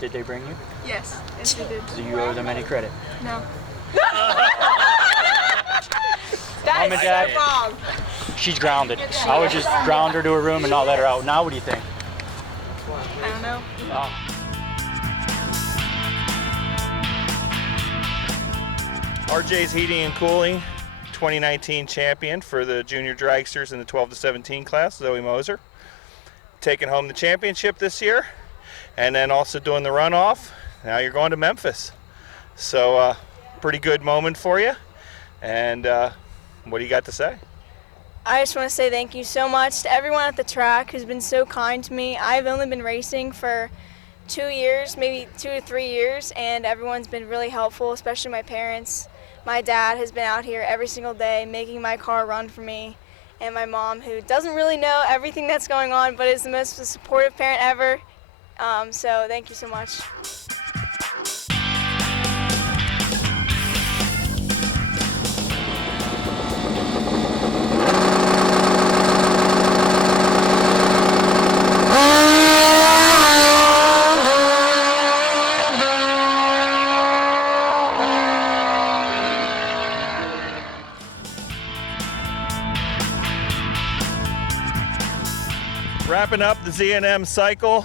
Did they bring you? Yes, they did. Do you owe them any credit? No. Mom and Dad, so wrong. she's grounded. I would just ground her to her room and not let her out. Now what do you think? I don't know. RJ's Heating and Cooling 2019 champion for the junior dragsters in the 12 to 17 class, Zoe Moser. Taking home the championship this year and then also doing the runoff. Now you're going to Memphis. So pretty good moment for you. And what do you got to say? I just want to say thank you so much to everyone at the track who's been so kind to me. I've only been racing for 2 years, maybe 2 to 3 years, and everyone's been really helpful, especially my parents. My dad has been out here every single day making my car run for me, and my mom, who doesn't really know everything that's going on, but is the most supportive parent ever. So thank you so much. Wrapping up the Z&M cycle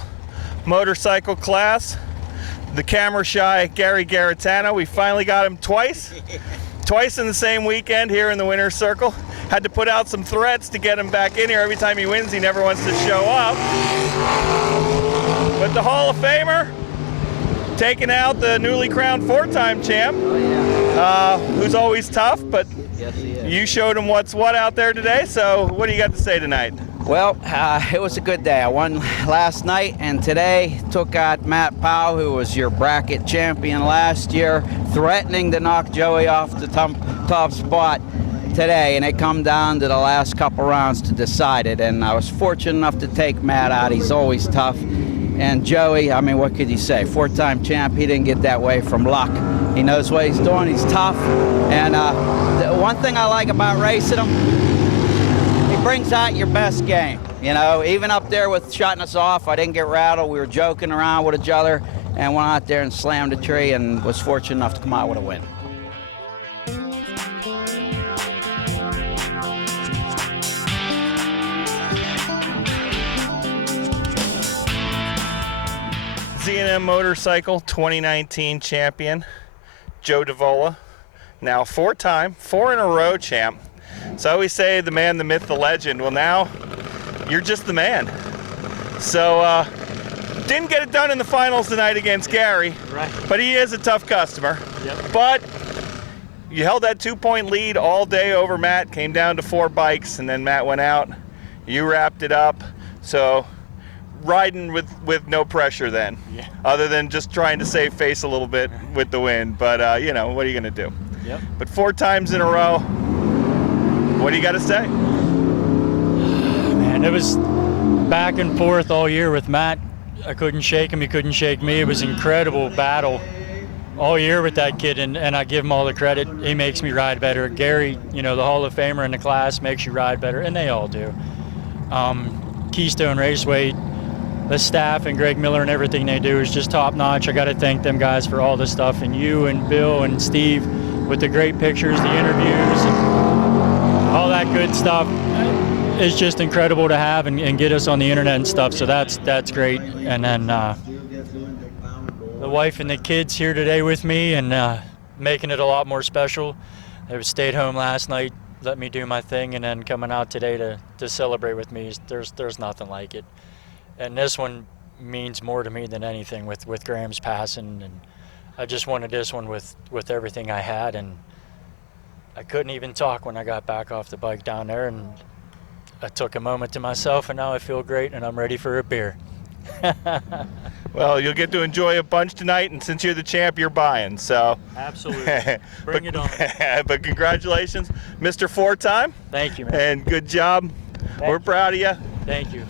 motorcycle class, the camera shy Gary Garritano. We finally got him twice in the same weekend here in the winner's circle. Had to put out some threats to get him back in here. Every time he wins, he never wants to show up. But the Hall of Famer taking out the newly crowned 4-time champ, who's always tough, but yes, he is. You showed him what's what out there today, so what do you got to say tonight? Well, it was a good day. I won last night, and today took out Matt Powell, who was your bracket champion last year, threatening to knock Joey off the top spot today, and it come down to the last couple rounds to decide it, and I was fortunate enough to take Matt out. He's always tough. And Joey, I mean, what could you say? 4-time champ, he didn't get that way from luck. He knows what he's doing, he's tough, and the one thing I like about racing him, brings out your best game. You know, even up there with shutting us off, I didn't get rattled. We were joking around with each other and went out there and slammed a tree and was fortunate enough to come out with a win. Z&M Motorcycle 2019 champion, Joe Devola, now 4-time, 4 in a row champ. So I always say the man, the myth, the legend. Well, now you're just the man. So didn't get it done in the finals tonight against Gary, Right. But he is a tough customer. Yep. But you held that 2-point lead all day over Matt, came down to 4 bikes, and then Matt went out. You wrapped it up. So riding with no pressure then, Yeah. other than just trying to save face a little bit with the win. But, you know, what are you going to do? Yep. But 4 times in a row, what do you got to say? Man, it was back and forth all year with Matt. I couldn't shake him, he couldn't shake me. It was an incredible battle all year with that kid, and I give him all the credit. He makes me ride better. Gary, you know, the Hall of Famer in the class, makes you ride better, and they all do. Keystone Raceway, the staff and Greg Miller and everything they do is just top notch. I got to thank them guys for all the stuff, and you and Bill and Steve with the great pictures, the interviews, and all that good stuff. It's just incredible to have and get us on the internet and stuff, so that's great. And then the wife and the kids here today with me and making it a lot more special. They stayed home last night, let me do my thing, and then coming out today to celebrate with me. There's nothing like it. And this one means more to me than anything with Graham's passing, and I just wanted this one with everything I had, and I couldn't even talk when I got back off the bike down there, and I took a moment to myself, and now I feel great, and I'm ready for a beer. Well, you'll get to enjoy a bunch tonight, and since you're the champ, you're buying, so. Absolutely. Bring it on. But congratulations, Mr. 4-time. Thank you, man. And good job. We're proud of you. Thank you.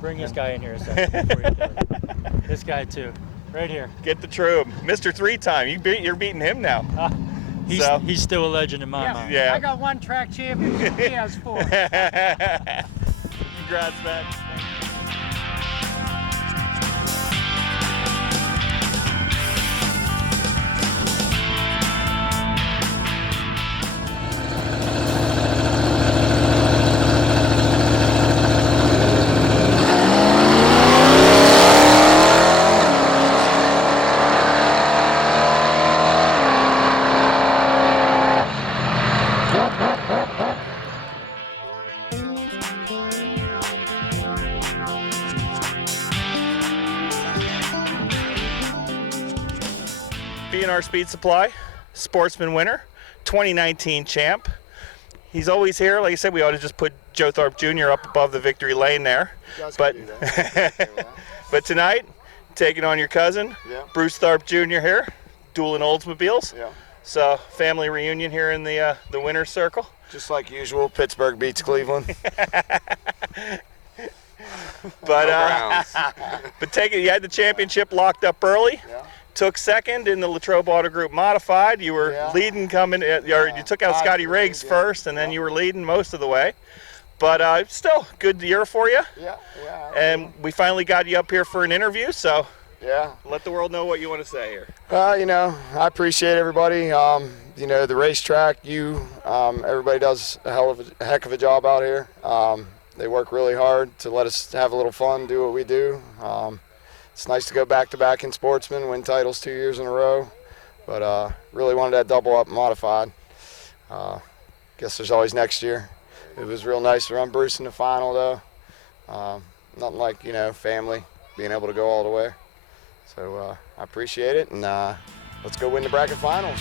Bring this guy in here a second before you do it. This guy, too. Right here. Get the Latrobe. Mr. 3-time. You're beating him now. He's still a legend in my mind. Yeah. I got 1 track championship. He has 4. Congrats, man. B&R Speed Supply, Sportsman winner, 2019 champ. He's always here. Like I said, we ought to just put Joe Tharp Jr. up above the victory lane there. But but tonight, taking on your cousin, Bruce Tharp Jr. here, dueling Oldsmobiles. Yeah. So family reunion here in the winner's circle. Just like usual, Pittsburgh beats Cleveland. But you had the championship locked up early. Yeah. Took second in the Latrobe Auto Group Modified. You were leading coming, or you took out Scotty Riggs first, and then you were leading most of the way. But still, good year for you. Yeah. And we finally got you up here for an interview, so Yeah. let the world know what you want to say here. I appreciate everybody. The racetrack, everybody does a heck of a job out here. They work really hard to let us have a little fun, do what we do. It's nice to go back-to-back in Sportsman, win titles 2 years in a row, but really wanted that double up modified. Guess there's always next year. It was real nice to run Bruce in the final, though. Nothing like, family, being able to go all the way. So I appreciate it, and let's go win the bracket finals.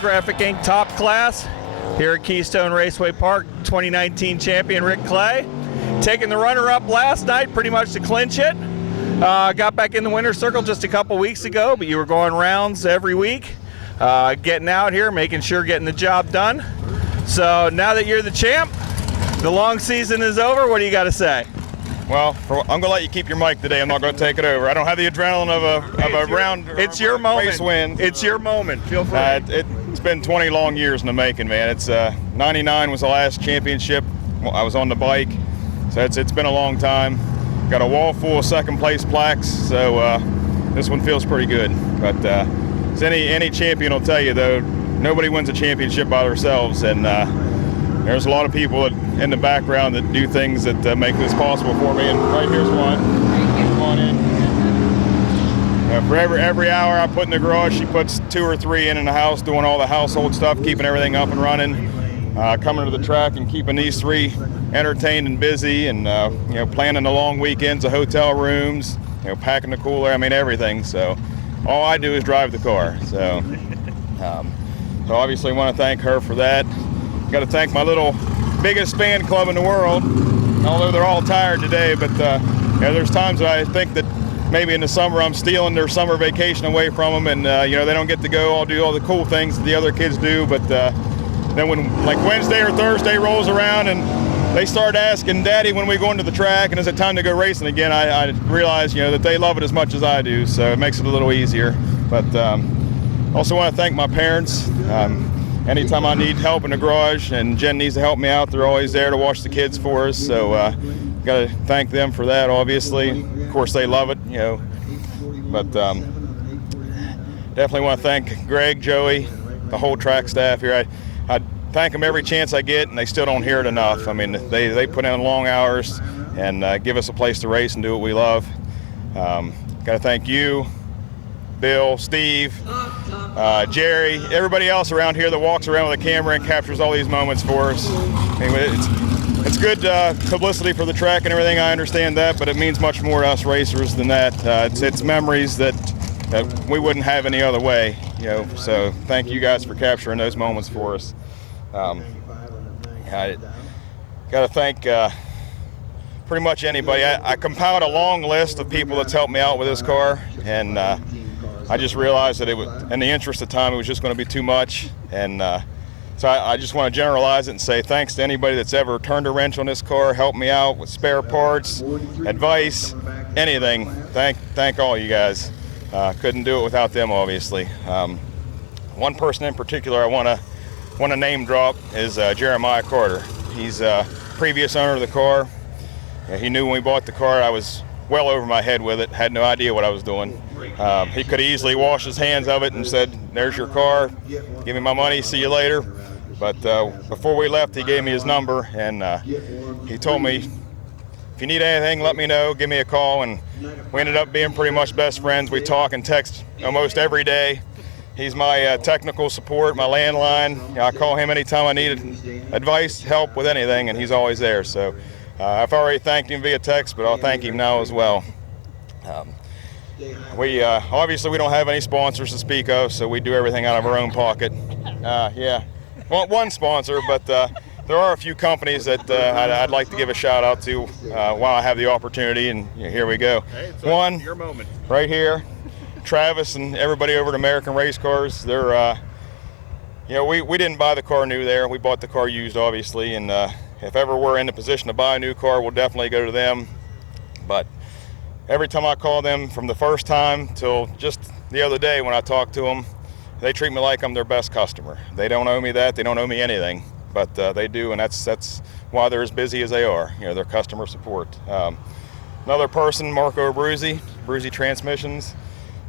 Graphic Inc. top class here at Keystone Raceway Park. 2019 champion Rick Clay taking the runner-up last night pretty much to clinch it. Got back in the winner's circle just a couple weeks ago, but you were going rounds every week, getting out here, making sure getting the job done. So now that you're the champ, the long season is over. What do you got to say? Well, I'm going to let you keep your mic today. I'm not going to take it over. I don't have the adrenaline of a round. It's your moment. Race win. It's your moment. Feel free. It's been 20 long years in the making, man. It's 99 was the last championship. I was on the bike, so it's been a long time. Got a wall full of second place plaques, so this one feels pretty good. But as any champion will tell you, though, nobody wins a championship by themselves, and there's a lot of people in the background that do things that make this possible for me. And right here's one. Come on in. For every hour I put in the garage, she puts 2 or 3 in the house, doing all the household stuff, keeping everything up and running, coming to the track and keeping these 3 entertained and busy, and planning the long weekends, the hotel rooms, packing the cooler. I mean, everything. So all I do is drive the car. So obviously want to thank her for that. Got to thank my little biggest fan club in the world, although they're all tired today. But there's times that I think that maybe in the summer I'm stealing their summer vacation away from them, and they don't get to go do all the cool things that the other kids do. But then when like Wednesday or Thursday rolls around and they start asking Daddy when we go into the track and is it time to go racing again, I realize that they love it as much as I do, so it makes it a little easier. But also want to thank my parents. Anytime I need help in the garage and Jen needs to help me out, they're always there to watch the kids for us. So got to thank them for that, obviously. Of course, they love it, But definitely want to thank Greg, Joey, the whole track staff here. I thank them every chance I get, and they still don't hear it enough. I mean, they put in long hours and give us a place to race and do what we love. Got to thank you, Bill, Steve, Jerry, everybody else around here that walks around with a camera and captures all these moments for us. Anyway, it's good publicity for the track and everything, I understand that, but it means much more to us racers than that. It's memories that we wouldn't have any other way, you know, so thank you guys for capturing those moments for us. I got to thank pretty much anybody. I compiled a long list of people that's helped me out with this car, and I just realized that in the interest of time, it was just going to be too much, and so I just want to generalize it and say thanks to anybody that's ever turned a wrench on this car, helped me out with spare parts, advice, anything. Thank all you guys. Couldn't do it without them, obviously. One person in particular I want to name drop is Jeremiah Carter. He's previous owner of the car. He knew when we bought the car I was well over my head with it, had no idea what I was doing. He could have easily washed his hands of it and said, there's your car, give me my money, see you later. But before we left, he gave me his number, and he told me, if you need anything, let me know, give me a call, and we ended up being pretty much best friends. We talk and text almost every day. He's my technical support, my landline. You know, I call him anytime I need advice, help with anything, and he's always there. So I've already thanked him via text, but I'll thank him now as well. We obviously we don't have any sponsors to speak of, so we do everything out of our own pocket. Yeah, well, one sponsor, but there are a few companies that I'd like to give a shout out to while I have the opportunity, and here we go. Hey, one, your moment. Right here, Travis and everybody over at American Race Cars. They're, you know, we didn't buy the car new there. We bought the car used, obviously, and if ever we're in the position to buy a new car, we'll definitely go to them. But every time I call them, from the first time till just the other day when I talked to them, they treat me like I'm their best customer. They don't owe me that. They don't owe me anything. But they do, and that's why they're as busy as they are. You know, their customer support. Another person, Marco Bruzzi Transmissions.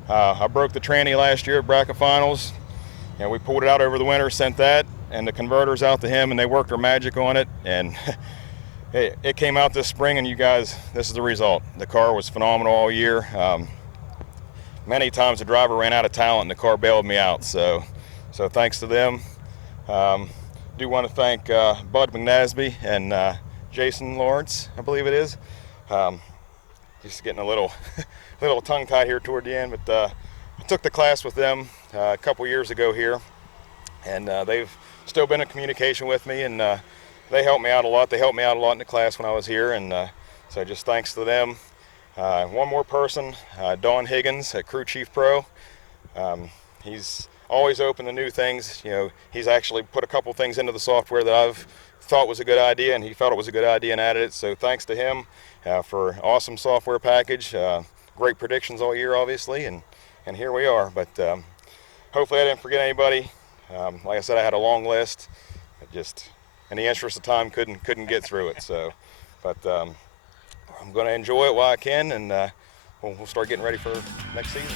I broke the tranny last year at bracket finals, and we pulled it out over the winter, sent that and the converters out to him, and they worked their magic on it, and it came out this spring, and you guys, this is the result. The car was phenomenal all year. Many times the driver ran out of talent and the car bailed me out, so thanks to them. Do want to thank Bud McNasby and Jason Lawrence, I believe it is. Just getting a little tongue-tied here toward the end, but I took the class with them a couple years ago here, and they've still been in communication with me, and they helped me out a lot. They helped me out a lot in the class when I was here, and so just thanks to them. One more person, Don Higgins at Crew Chief Pro. He's always open to new things. You know, he's actually put a couple things into the software that I've thought was a good idea, and he felt it was a good idea and added it. So thanks to him for an awesome software package. Great predictions all year, obviously, and here we are. But hopefully I didn't forget anybody. Like I said, I had a long list. Just in the interest of time, couldn't get through it. So, but I'm going to enjoy it while I can, and we'll start getting ready for next season.